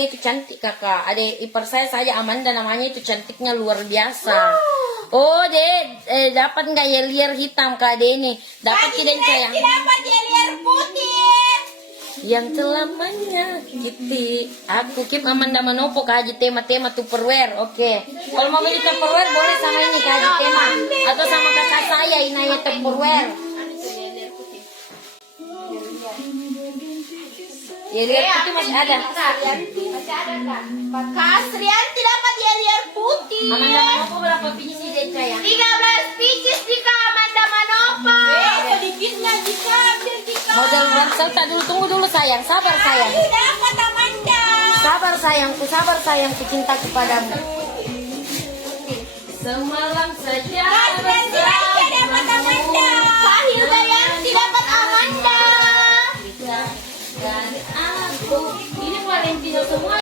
Itu cantik kakak, adik ipar saya saja Amanda namanya, itu cantiknya luar biasa. Oh deh, dapat nggak yelier hitam kak ade ini? Dapat tidak sayang? Dapat yelier putih. Yang telah menyakiti aku. Kim Amanda Manopo kaji tema-tema Tupperware. Oke. Kalau mau beli Tupperware boleh sama ini kaji tema, atau sama kakak saya Inaya Tupperware. Yelier putih masih ada. Masih ada kan? Kak Srianti dapat yelier putih. Amanda Manopo berapa biji sih deh sayang? 13 pieces di Kak Amanda Manopo. Sedikitnya jika ambil di Kak. Model ransel tak dulu, tunggu dulu sayang, sabar sayang. Dapat Amanda. Sabar sayangku, cinta kepadamu. Semalam saja Srianti dapat Amanda. Kak Hildayanti dapat Amanda. dan aku ini Valentino semua.